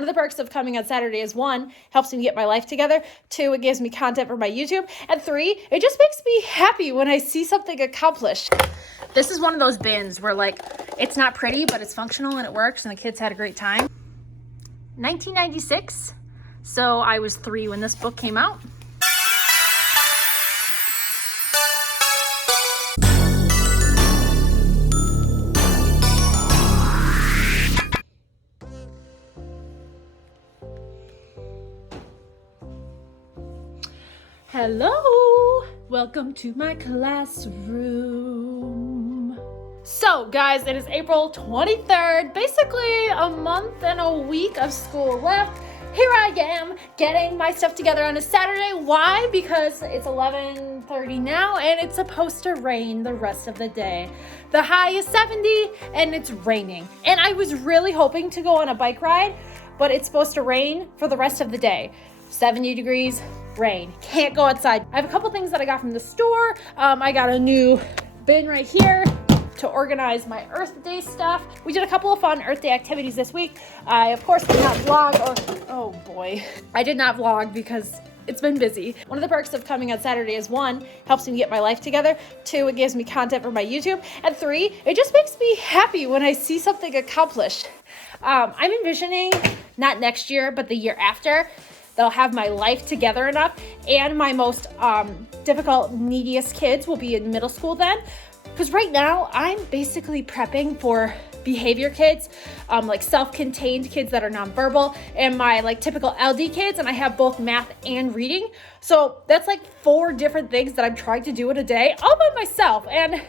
One of the perks of coming on Saturday is 1, helps me get my life together. 2, it gives me content for my YouTube. And 3, it just makes me happy when I see something accomplished. This is one of those bins where like, it's not pretty, but it's functional and it works and the kids had a great time. 1996. So I was 3 when this book came out. Hello, welcome to my classroom. So guys, it is April 23rd, basically a month and a week of school left. Here I am getting my stuff together on a Saturday. Why? Because it's 11:30 now and it's supposed to rain the rest of the day. The high is 70 and it's raining. And I was really hoping to go on a bike ride, but it's supposed to rain for the rest of the day. 70 degrees, rain, can't go outside. I have a couple things that I got from the store. I got a new bin right here to organize my Earth Day stuff. We did a couple of fun Earth Day activities this week. I, of course, did not vlog, oh boy. I did not vlog because it's been busy. One of the perks of coming on Saturday is 1, helps me get my life together. 2, it gives me content for my YouTube. And 3, it just makes me happy when I see something accomplished. I'm envisioning, not next year, but the year after, that I'll have my life together enough and my most difficult, neediest kids will be in middle school then. Because right now I'm basically prepping for behavior kids, like self-contained kids that are nonverbal, and my like typical LD kids, and I have both math and reading. So that's like 4 different things that I'm trying to do in a day all by myself, and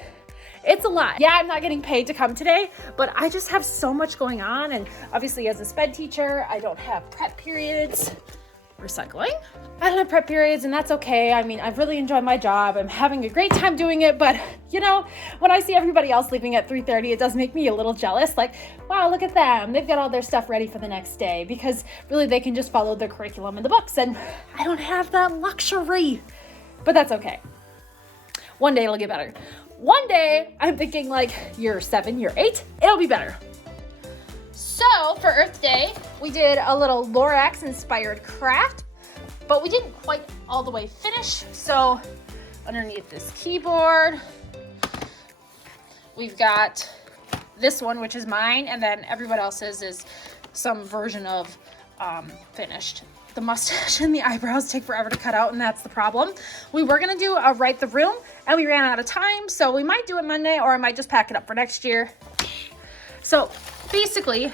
it's a lot. Yeah, I'm not getting paid to come today, but I just have so much going on, and obviously as a sped teacher, I don't have prep periods. Recycling. I don't have prep periods and that's okay. I mean, I've really enjoyed my job. I'm having a great time doing it, but you know, when I see everybody else leaving at 3:30, it does make me a little jealous. Like, wow, look at them. They've got all their stuff ready for the next day because really they can just follow their curriculum in the books and I don't have that luxury, but that's okay. One day it'll get better. One day I'm thinking like year 7, year 8, it'll be better. So for Earth Day, we did a little Lorax inspired craft, but we didn't quite all the way finish. So underneath this keyboard, we've got this one, which is mine, and then everyone else's is some version of finished. The mustache and the eyebrows take forever to cut out, and that's the problem. We were gonna do a write the room, and we ran out of time, so we might do it Monday, or I might just pack it up for next year. So basically,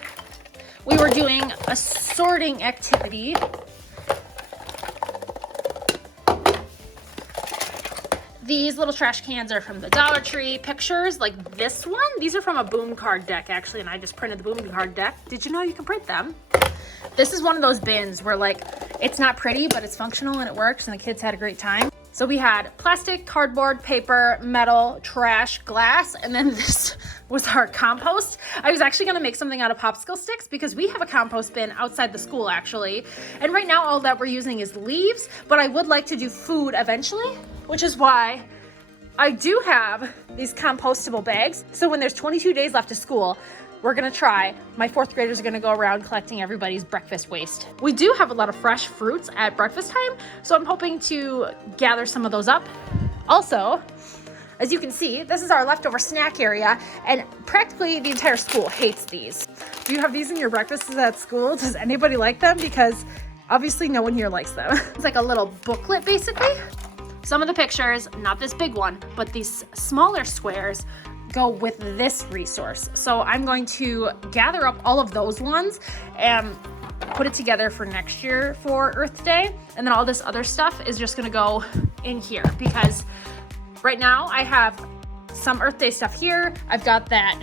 we were doing a sorting activity. These little trash cans are from the Dollar Tree. Pictures like this one, these are from a boom card deck actually, and I just printed the boom card deck. Did you know you can print them? This is one of those bins where like, it's not pretty, but it's functional and it works and the kids had a great time. So we had plastic, cardboard, paper, metal, trash, glass, and then this was our compost. I was actually gonna make something out of popsicle sticks because we have a compost bin outside the school actually. And right now all that we're using is leaves, but I would like to do food eventually, which is why I do have these compostable bags. So when there's 22 days left of school, we're gonna try. My 4th graders are gonna go around collecting everybody's breakfast waste. We do have a lot of fresh fruits at breakfast time, so I'm hoping to gather some of those up. Also, as you can see, this is our leftover snack area, and practically the entire school hates these. Do you have these in your breakfasts at school? Does anybody like them? Because obviously no one here likes them. It's like a little booklet basically. Some of the pictures, not this big one, but these smaller squares go with this resource. So I'm going to gather up all of those ones and put it together for next year for Earth Day. And then all this other stuff is just gonna go in here because right now I have some Earth Day stuff here. I've got that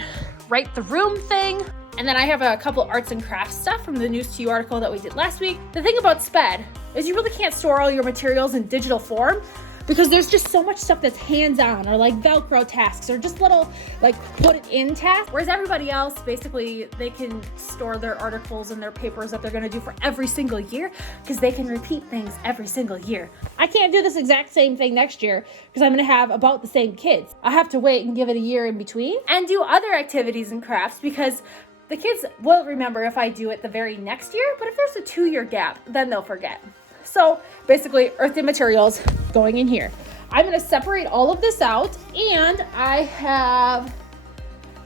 write the room thing. And then I have a couple arts and crafts stuff from the News to You article that we did last week. The thing about SPED is you really can't store all your materials in digital form because there's just so much stuff that's hands-on or like Velcro tasks or just little like put it in tasks. Whereas everybody else, basically they can store their articles and their papers that they're gonna do for every single year because they can repeat things every single year. I can't do this exact same thing next year because I'm gonna have about the same kids. I have to wait and give it a year in between and do other activities and crafts because The kids will remember if I do it the very next year, but if there's a 2-year gap, then they'll forget. So basically, Earth Day materials going in here. I'm gonna separate all of this out, and I have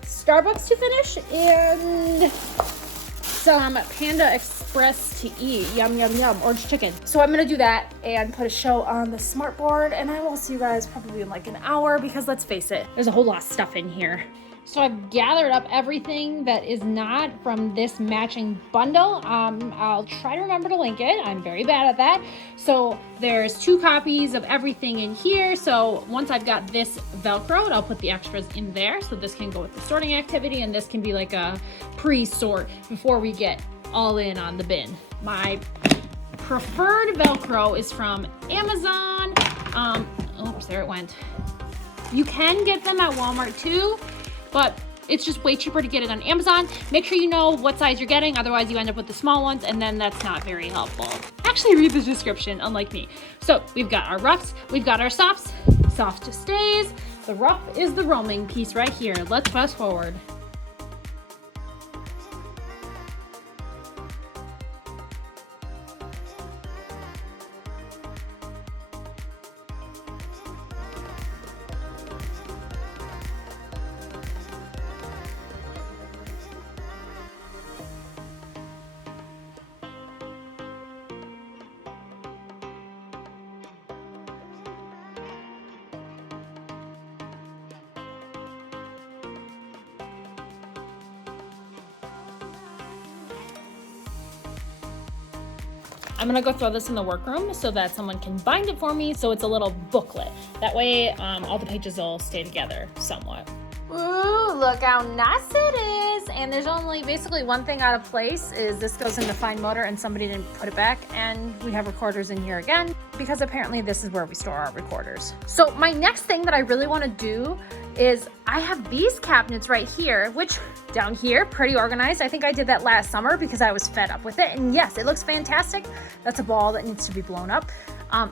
Starbucks to finish and some Panda Express to eat. Yum, yum, yum, orange chicken. So I'm gonna do that and put a show on the smart board, and I will see you guys probably in like an hour, because let's face it, there's a whole lot of stuff in here. So I've gathered up everything that is not from this matching bundle. I'll try to remember to link it. I'm very bad at that. So there's 2 copies of everything in here. So once I've got this Velcroed, I'll put the extras in there. So this can go with the sorting activity, and this can be like a pre-sort before we get all in on the bin. My preferred Velcro is from Amazon. Oops, there it went. You can get them at Walmart too, but it's just way cheaper to get it on Amazon. Make sure you know what size you're getting, otherwise you end up with the small ones, and then that's not very helpful. Actually read the description, unlike me. So we've got our roughs, we've got our softs. Soft stays. The rough is the roaming piece right here. Let's fast forward. I'm gonna go throw this in the workroom so that someone can bind it for me, so it's a little booklet. That way all the pages will stay together somewhat. Ooh, look how nice it is. And there's only basically one thing out of place, is this goes into fine motor and somebody didn't put it back, and we have recorders in here again, because apparently this is where we store our recorders. So my next thing that I really wanna do is I have these cabinets right here, which down here, pretty organized. I think I did that last summer because I was fed up with it. And yes, it looks fantastic. That's a ball that needs to be blown up.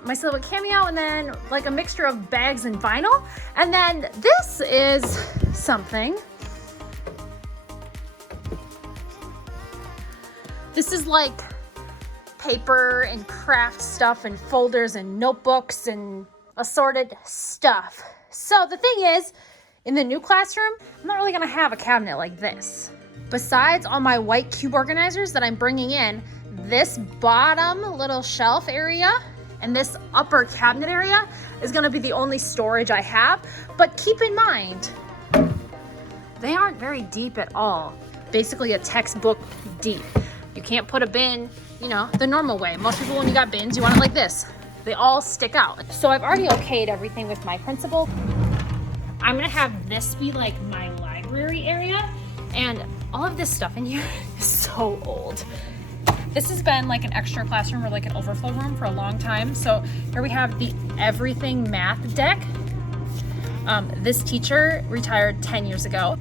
My silhouette cameo, and then like a mixture of bags and vinyl. And then this is something. This is like paper and craft stuff and folders and notebooks and assorted stuff. So the thing is, in the new classroom, I'm not really gonna have a cabinet like this. Besides all my white cube organizers that I'm bringing in, this bottom little shelf area and this upper cabinet area is gonna be the only storage I have. But keep in mind, they aren't very deep at all. Basically a textbook deep. You can't put a bin, you know, the normal way. Most people, when you got bins, you want it like this. They all stick out. So I've already okayed everything with my principal. I'm gonna have this be like my library area, and all of this stuff in here is so old. This has been like an extra classroom or like an overflow room for a long time. So here we have the everything math deck. This teacher retired 10 years ago.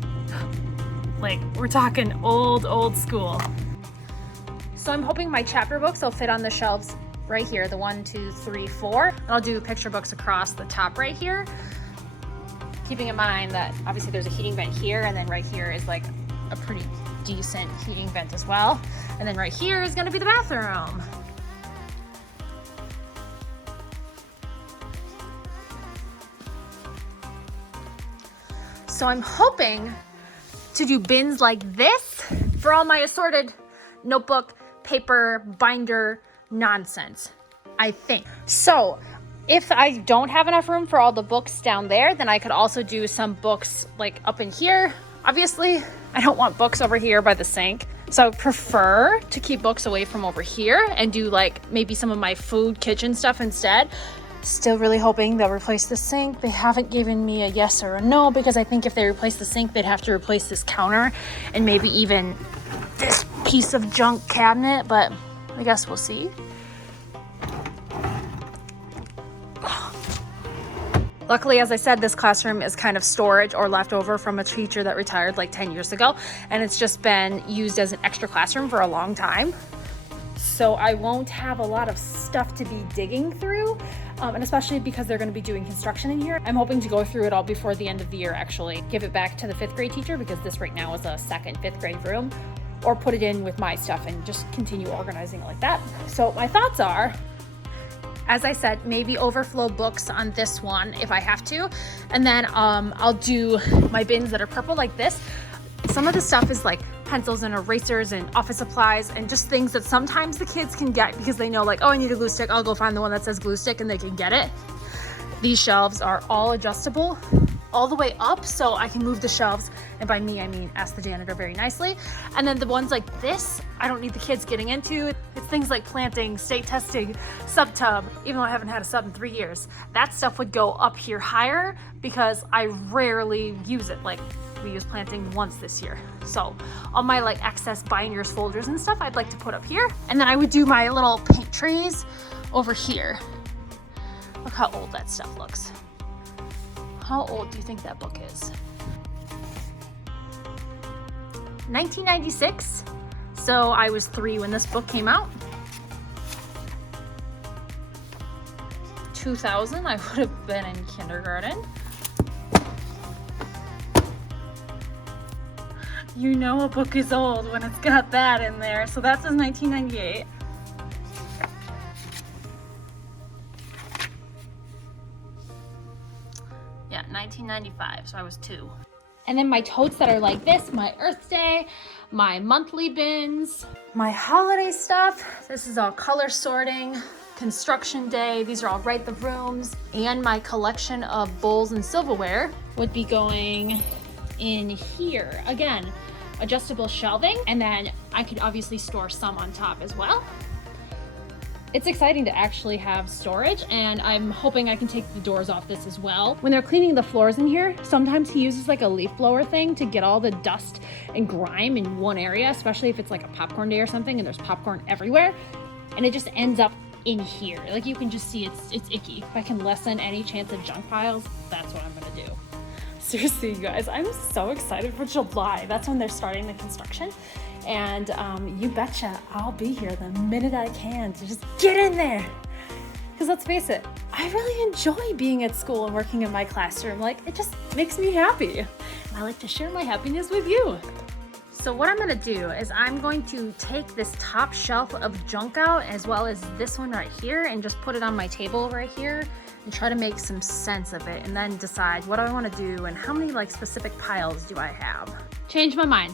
Like, we're talking old school. So I'm hoping my chapter books will fit on the shelves right here, the 1, 2, 3, 4. And I'll do picture books across the top right here. Keeping in mind that obviously there's a heating vent here, and then right here is like a pretty decent heating vent as well. And then right here is gonna be the bathroom. So I'm hoping to do bins like this for all my assorted notebook, paper, binder nonsense, I think. So if I don't have enough room for all the books down there, then I could also do some books like up in here. Obviously, I don't want books over here by the sink. So I prefer to keep books away from over here and do like maybe some of my food kitchen stuff instead. Still really hoping they'll replace the sink. They haven't given me a yes or a no, because I think if they replace the sink, they'd have to replace this counter and maybe even this piece of junk cabinet, but I guess we'll see. Luckily, as I said, this classroom is kind of storage or leftover from a teacher that retired like 10 years ago, and it's just been used as an extra classroom for a long time. so I won't have a lot of stuff to be digging through, and especially because they're going to be doing construction in here. I'm hoping to go through it all before the end of the year, actually. Give it back to the 5th grade teacher, because this right now is a 2nd, 5th grade room, or put it in with my stuff and just continue organizing it like that. So my thoughts are, as I said, maybe overflow books on this one if I have to. And then I'll do my bins that are purple like this. Some of the stuff is like pencils and erasers and office supplies and just things that sometimes the kids can get because they know, like, oh, I need a glue stick. I'll go find the one that says glue stick and they can get it. These shelves are all adjustable all the way up, so I can move the shelves. And by me, I mean ask the janitor very nicely. And then the ones like this, I don't need the kids getting into. It's things like planting, state testing, sub tub, even though I haven't had a sub in 3 years. That stuff would go up here higher because I rarely use it. Like, we used planting once this year. So all my like excess binders, folders and stuff I'd like to put up here. And then I would do my little paint trays over here. Look how old that stuff looks. How old do you think that book is? 1996. So I was 3 when this book came out. 2000, I would have been in kindergarten. You know a book is old when it's got that in there. So that says 1998. Yeah, 1995, so I was 2. And then my totes that are like this, my Earth Day, my monthly bins, my holiday stuff. This is all color sorting, construction day. These are all right the rooms. And my collection of bowls and silverware would be going in here. Again, adjustable shelving, and then I could obviously store some on top as well. It's exciting to actually have storage, and I'm hoping I can take the doors off this as well. When they're cleaning the floors in here, sometimes he uses like a leaf blower thing to get all the dust and grime in one area, especially if it's like a popcorn day or something and there's popcorn everywhere, and it just ends up in here. Like, you can just see it's icky. If I can lessen any chance of junk piles, that's what I'm gonna do. Seriously, you guys, I'm so excited for July. That's when they're starting the construction. And you betcha I'll be here the minute I can to just get in there. Because let's face it, I really enjoy being at school and working in my classroom. Like, it just makes me happy. And I like to share my happiness with you. So what I'm gonna do is I'm going to take this top shelf of junk out, as well as this one right here, and just put it on my table right here and try to make some sense of it, and then decide what I want to do and how many like specific piles do I have. Change my mind.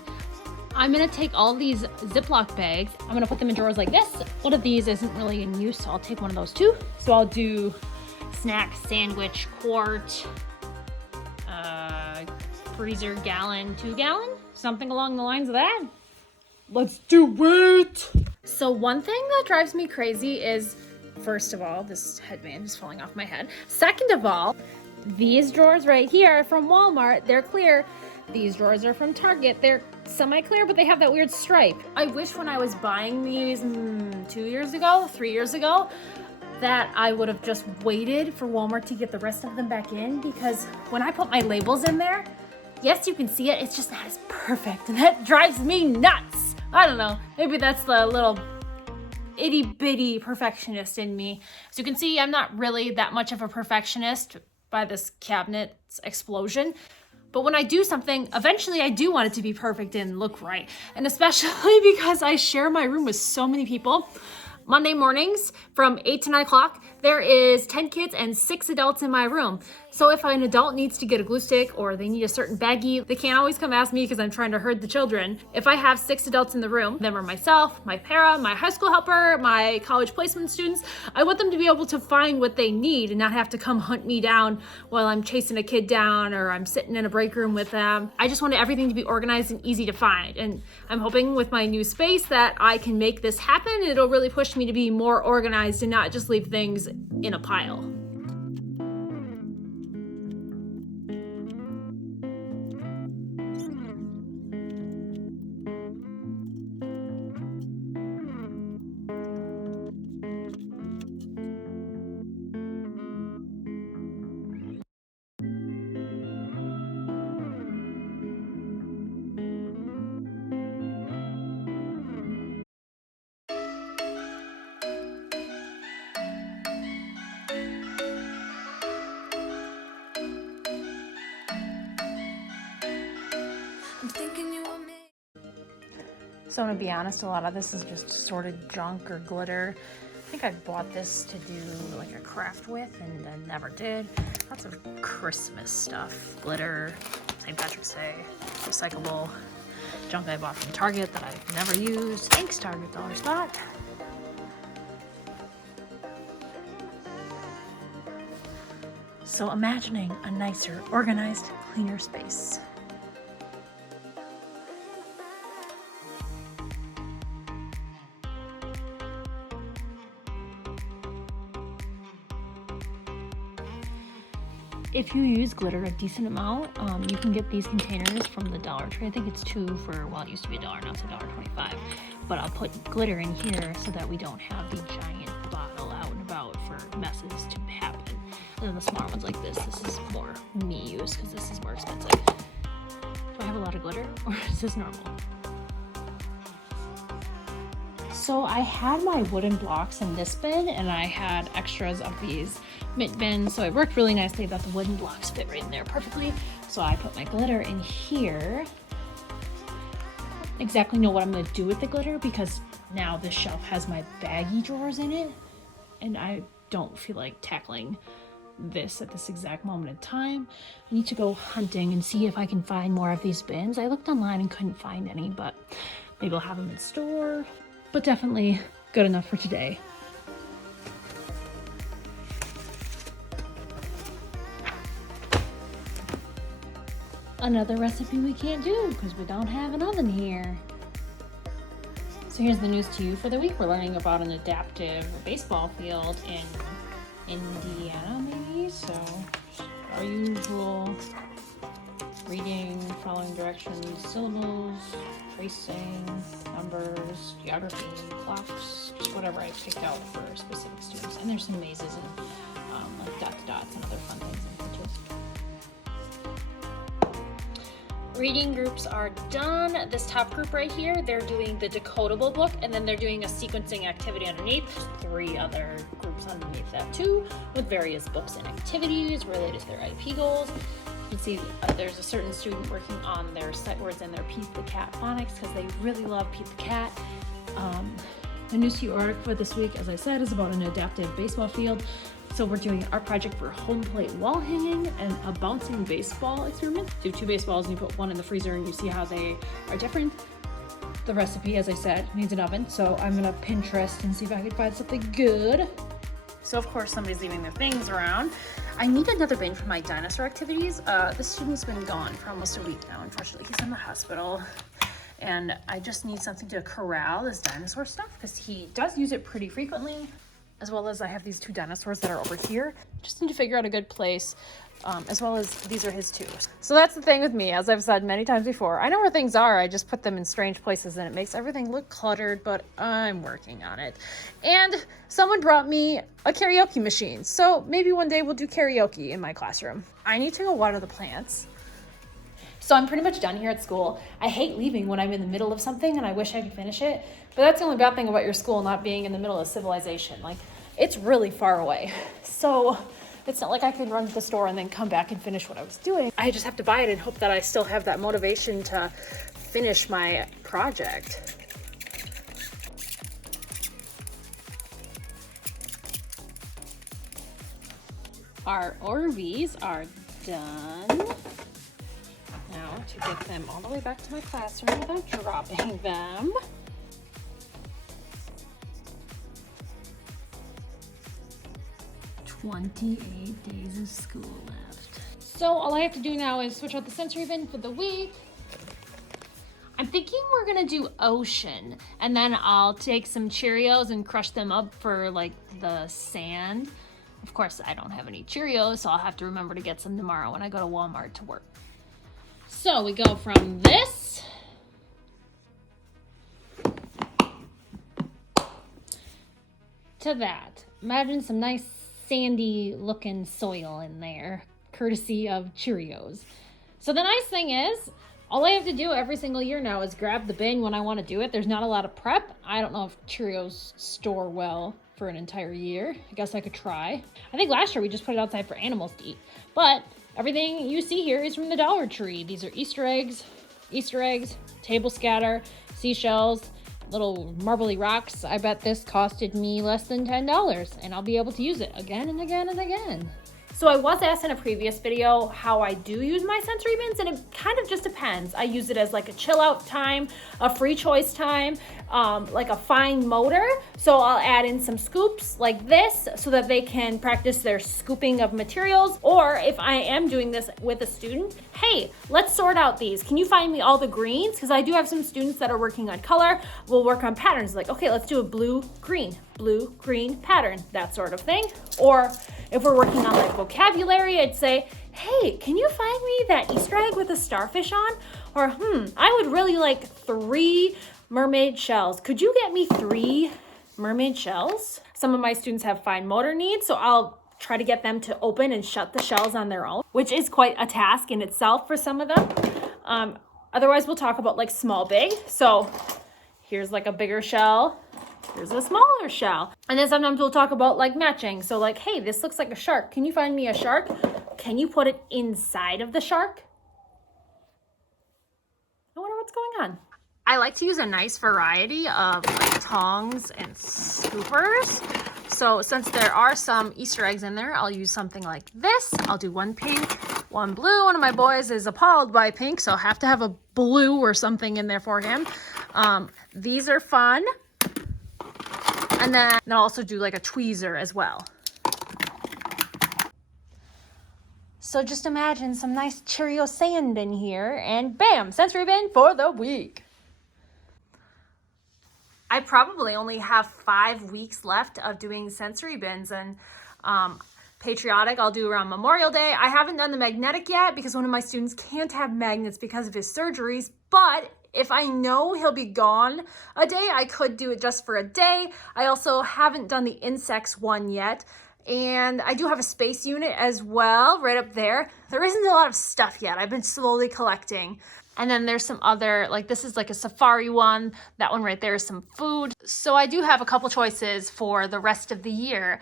I'm gonna take all these Ziploc bags, I'm gonna put them in drawers like this. One of these isn't really in use, so I'll take one of those too. So I'll do snack, sandwich, quart, freezer, gallon, 2 gallon, something along the lines of that. Let's do it. So one thing that drives me crazy is, first of all, this headband is falling off my head. Second of all, these drawers right here are from Walmart, they're clear. These drawers are from Target, they're semi-clear, but they have that weird stripe. I wish when I was buying these 2 years ago, 3 years ago, that I would have just waited for Walmart to get the rest of them back in, because when I put my labels in there, yes, you can see it, it's just not as perfect, and that drives me nuts. I don't know, maybe that's the little itty bitty perfectionist in me. As you can see, I'm not really that much of a perfectionist by this cabinet's explosion. But when I do something, eventually I do want it to be perfect and look right. And especially because I share my room with so many people. Monday mornings from 8 to 9 o'clock, there is 10 kids and 6 adults in my room. So if an adult needs to get a glue stick or they need a certain baggie, they can't always come ask me because I'm trying to herd the children. If I have 6 adults in the room, them are myself, my para, my high school helper, my college placement students, I want them to be able to find what they need and not have to come hunt me down while I'm chasing a kid down or I'm sitting in a break room with them. I just want everything to be organized and easy to find. And I'm hoping with my new space that I can make this happen. It'll really push me to be more organized and not just leave things in a pile. So to be honest, a lot of this is just assorted junk or glitter. I think I bought this to do like a craft with and I never did. Lots of Christmas stuff, glitter, St. Patrick's Day, recyclable junk I bought from Target that I've never used. Thanks, Target Dollar Spot. So imagining a nicer, organized, cleaner space. If you use glitter a decent amount, you can get these containers from the Dollar Tree. I think it's 2 for, well, it used to be $1, now it's $1.25. But I'll put glitter in here so that we don't have the giant bottle out and about for messes to happen. And then the smaller ones like this is more me use because this is more expensive. Do I have a lot of glitter or is this normal? So I had my wooden blocks in this bin and I had extras of these mint bins, so it worked really nicely that the wooden blocks fit right in there perfectly. So I put my glitter in here. Exactly know what I'm going to do with the glitter because now this shelf has my baggy drawers in it and I don't feel like tackling this at this exact moment in time. I need to go hunting and see if I can find more of these bins. I looked online and couldn't find any, but maybe I'll have them in store. But definitely good enough for today. Another recipe we can't do because we don't have an oven here. So here's the news to you for the week. We're learning about an adaptive baseball field in Indiana, maybe. So our usual reading, following directions, syllables, tracing, numbers, geography, clocks, just whatever I picked out for specific students. And there's some mazes and like dots and other fun things in here too. Reading groups are done. This top group right here, they're doing the decodable book and then they're doing a sequencing activity underneath. 3 other groups underneath that too with various books and activities related to their IP goals. You can see there's a certain student working on their sight words and their Pete the Cat phonics because they really love Pete the Cat. The news to you article for this week, as I said, is about an adaptive baseball field. So we're doing an art project for home plate wall hanging and a bouncing baseball experiment. Do 2 baseballs and you put one in the freezer and you see how they are different. The recipe, as I said, needs an oven. So I'm gonna Pinterest and see if I can find something good. So of course somebody's leaving their things around. I need another bin for my dinosaur activities. This student's been gone for almost a week now. Unfortunately, he's in the hospital. And I just need something to corral this dinosaur stuff because he does use it pretty frequently. As well as I have these 2 dinosaurs that are over here. Just need to figure out a good place, as well as these are his too. So that's the thing with me, as I've said many times before. I know where things are, I just put them in strange places and it makes everything look cluttered, but I'm working on it. And someone brought me a karaoke machine, so maybe one day we'll do karaoke in my classroom. I need to go water the plants. So I'm pretty much done here at school. I hate leaving when I'm in the middle of something and I wish I could finish it. But that's the only bad thing about your school not being in the middle of civilization. Like, it's really far away. So it's not like I can run to the store and then come back and finish what I was doing. I just have to buy it and hope that I still have that motivation to finish my project. Our Orbeez are done. Now to get them all the way back to my classroom without dropping them. "28 days of school left." So all I have to do now is switch out the sensory bin for the week. I'm thinking we're gonna do ocean and then I'll take some Cheerios and crush them up for like the sand. Of course, I don't have any Cheerios, so I'll have to remember to get some tomorrow when I go to Walmart to work. So we go from this to that. Imagine some nice sandy looking soil in there, courtesy of Cheerios. So the nice thing is, all I have to do every single year now is grab the bin when I want to do it. There's not a lot of prep. I don't know if Cheerios store well for an entire year. I guess I could try. I think last year we just put it outside for animals to eat. But everything you see here is from the Dollar Tree. These are Easter eggs, table scatter, seashells, little marbly rocks. I bet this costed me less than $10 and I'll be able to use it again and again and again. So I was asked in a previous video how I do use my sensory bins, and it kind of just depends. I use it as like a chill out time, a free choice time, like a fine motor. So I'll add in some scoops like this so that they can practice their scooping of materials. Or if I am doing this with a student, hey, let's sort out these. Can you find me all the greens? Because I do have some students that are working on color. We'll work on patterns like, okay, let's do a blue, green pattern, that sort of thing. Or if we're working on like vocabulary, I'd say, hey, can you find me that Easter egg with a starfish on? Or, I would really like 3 mermaid shells. Could you get me 3 mermaid shells? Some of my students have fine motor needs, so I'll try to get them to open and shut the shells on their own, which is quite a task in itself for some of them. Otherwise, we'll talk about like small, big. So here's like a bigger shell. Here's a smaller shell. And then sometimes we'll talk about like matching. So like, hey, this looks like a shark. Can you find me a shark? Can you put it inside of the shark? I wonder what's going on. I like to use a nice variety of like tongs and scoopers. So since there are some Easter eggs in there, I'll use something like this. I'll do one pink, one blue. One of my boys is appalled by pink, so I'll have to have a blue or something in there for him. These are fun. And then I'll also do like a tweezer as well. So just imagine some nice Cheerio sand in here and bam, sensory bin for the week. I probably only have 5 weeks left of doing sensory bins, and patriotic I'll do around Memorial Day. I haven't done the magnetic yet because one of my students can't have magnets because of his surgeries, but if I know he'll be gone a day, I could do it just for a day. I also haven't done the insects one yet. And I do have a space unit as well, right up there. There isn't a lot of stuff yet. I've been slowly collecting. And then there's some other, like this is like a safari one. That one right there is some food. So I do have a couple choices for the rest of the year,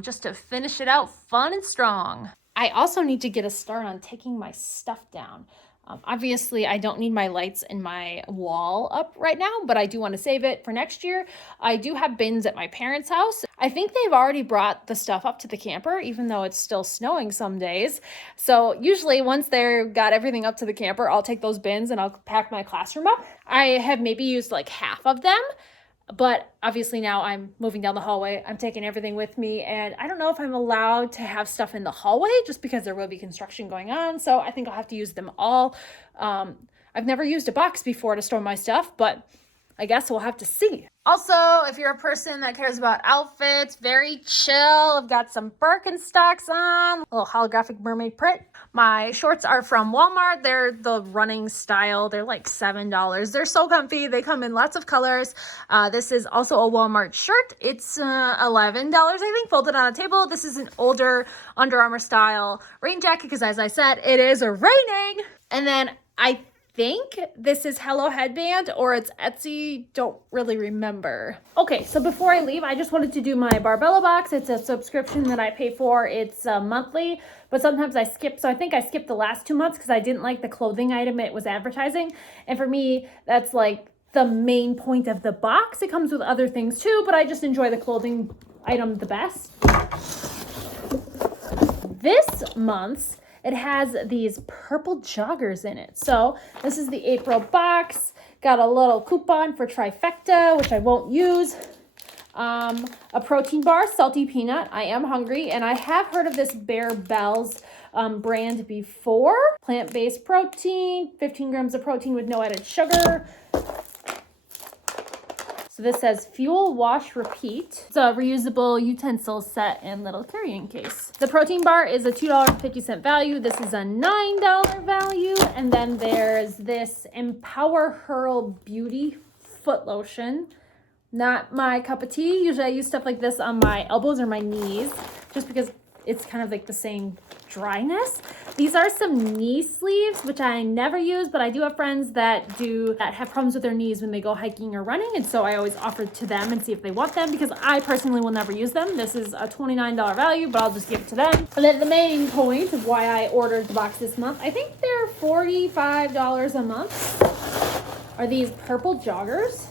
just to finish it out fun and strong. I also need to get a start on taking my stuff down. Obviously, I don't need my lights in my wall up right now, but I do want to save it for next year. I do have bins at my parents' house. I think they've already brought the stuff up to the camper, even though it's still snowing some days. So usually once they've got everything up to the camper, I'll take those bins and I'll pack my classroom up. I have maybe used like half of them. But obviously now I'm moving down the hallway. I'm taking everything with me, and I don't know if I'm allowed to have stuff in the hallway just because there will be construction going on. So I think I'll have to use them all. I've never used a box before to store my stuff, but I guess we'll have to see. Also, if you're a person that cares about outfits, very chill. I've got some Birkenstocks on, a little holographic mermaid print. My shorts are from Walmart. They're the running style. They're like $7. They're so comfy. They come in lots of colors. This is also a Walmart shirt. It's $11, I think, folded on a table. This is an older Under Armour style rain jacket because, as I said, it is raining. And then I think this is Hello Headband or it's Etsy, don't really remember. Okay, so before I leave, I just wanted to do my Barbella box. It's a subscription that I pay for. It's monthly, but sometimes I skip. So I think I skipped the last 2 months because I didn't like the clothing item it was advertising. And for me, that's like the main point of the box. It comes with other things too, but I just enjoy the clothing item the best. This month's it has these purple joggers in it. So this is the April box. Got a little coupon for trifecta, which I won't use. A protein bar, salty peanut. I am hungry, and I have heard of this Bear Bells brand before. Plant-based protein, 15 grams of protein with no added sugar. So this says fuel, wash, repeat. It's a reusable utensil set and little carrying case. The protein bar is a $2.50 value. This is a $9 value. And then there's this Empower Hurl Beauty foot lotion. Not my cup of tea. Usually I use stuff like this on my elbows or my knees just because it's kind of like the same dryness. These are some knee sleeves, which I never use, but I do have friends that have problems with their knees when they go hiking or running, and so I always offer to them and see if they want them because I personally will never use them. This is a $29 value, but I'll just give it to them. And then the main point of why I ordered the box this month, I think they're $45 a month. are these purple joggers.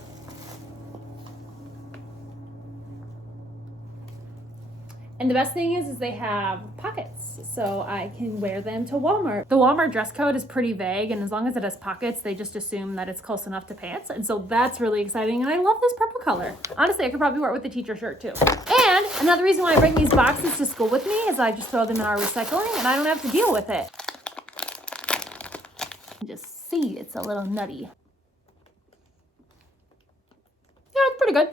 And the best thing is they have pockets, so I can wear them to Walmart. The Walmart dress code is pretty vague, and as long as it has pockets, they just assume that it's close enough to pants. And so that's really exciting, and I love this purple color. Honestly, I could probably wear it with the teacher shirt too. And another reason why I bring these boxes to school with me is I just throw them in our recycling, and I don't have to deal with it. Just see, it's a little nutty. Yeah, it's pretty good.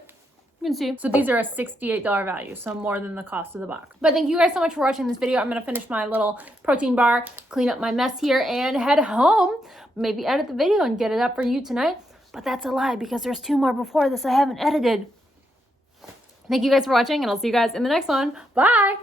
You can see. So these are a $68 value, so more than the cost of the box. But thank you guys so much for watching this video. I'm gonna finish my little protein bar, clean up my mess here, and head home. Maybe edit the video and get it up for you tonight. But that's a lie because there's 2 more before this I haven't edited. Thank you guys for watching, and I'll see you guys in the next one. Bye!